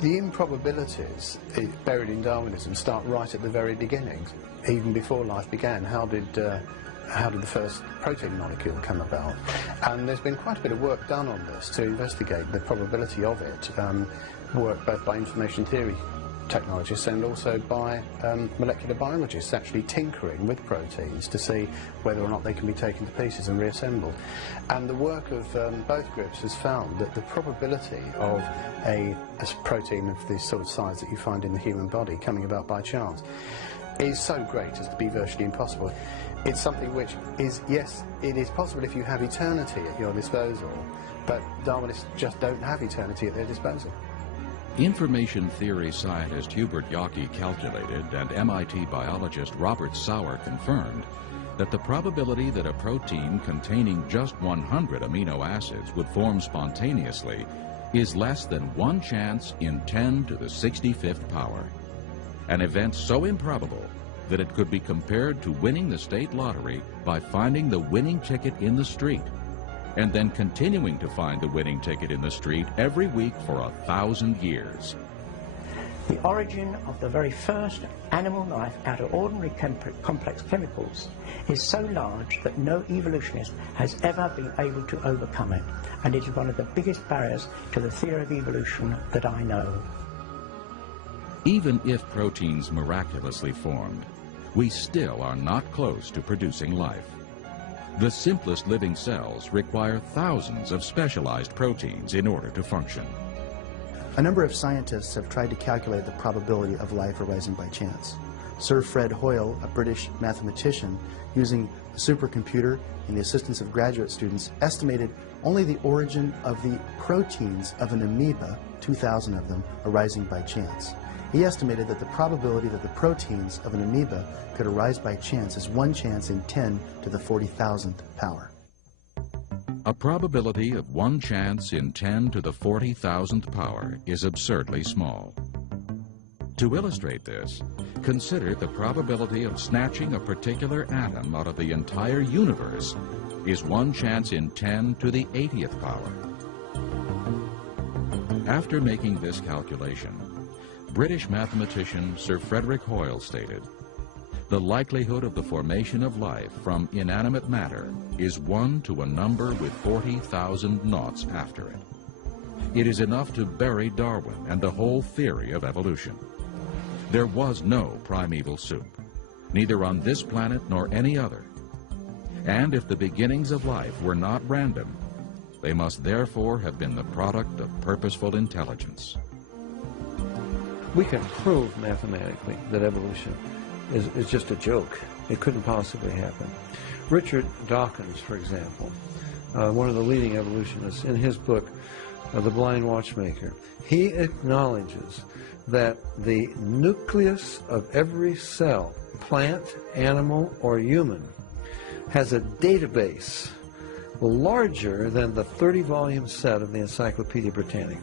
The improbabilities buried in Darwinism start right at the very beginnings. Even before life began, how did the first protein molecule come about? And there's been quite a bit of work done on this to investigate the probability of it, work both by information theory technologists and also by molecular biologists actually tinkering with proteins to see whether or not they can be taken to pieces and reassembled. And the work of both groups has found that the probability of a protein of the sort of size that you find in the human body coming about by chance is so great as to be virtually impossible. It's something which is, yes, it is possible if you have eternity at your disposal, but Darwinists just don't have eternity at their disposal. Information theory scientist Hubert Yockey calculated, and MIT biologist Robert Sauer confirmed, that the probability that a protein containing just 100 amino acids would form spontaneously is less than 1 chance in 10 to the 65th power. An event so improbable that it could be compared to winning the state lottery by finding the winning ticket in the street, and then continuing to find the winning ticket in the street every week for 1,000 years. The origin of the very first animal life out of ordinary complex chemicals is so large that no evolutionist has ever been able to overcome it, and it is one of the biggest barriers to the theory of evolution that I know. Even if proteins miraculously formed, we still are not close to producing life. The simplest living cells require thousands of specialized proteins in order to function. A number of scientists have tried to calculate the probability of life arising by chance. Sir Fred Hoyle, a British mathematician, using a supercomputer and the assistance of graduate students, estimated only the origin of the proteins of an amoeba, 2,000 of them, arising by chance. He estimated that the probability that the proteins of an amoeba could arise by chance is 1 chance in 10 to the 40,000th power. A probability of 1 chance in 10 to the 40,000th power is absurdly small. To illustrate this, consider the probability of snatching a particular atom out of the entire universe is 1 chance in 10 to the 80th power. After making this calculation, British mathematician Sir Frederick Hoyle stated, "The likelihood of the formation of life from inanimate matter is 1 to a number with 40,000 noughts after it. It is enough to bury Darwin and the whole theory of evolution. There was no primeval soup, neither on this planet nor any other. And if the beginnings of life were not random, they must therefore have been the product of purposeful intelligence." We can prove mathematically that evolution is just a joke. It couldn't possibly happen. Richard Dawkins, for example, one of the leading evolutionists, in his book, The Blind Watchmaker, he acknowledges that the nucleus of every cell, plant, animal, or human, has a database larger than the 30-volume set of the Encyclopedia Britannica.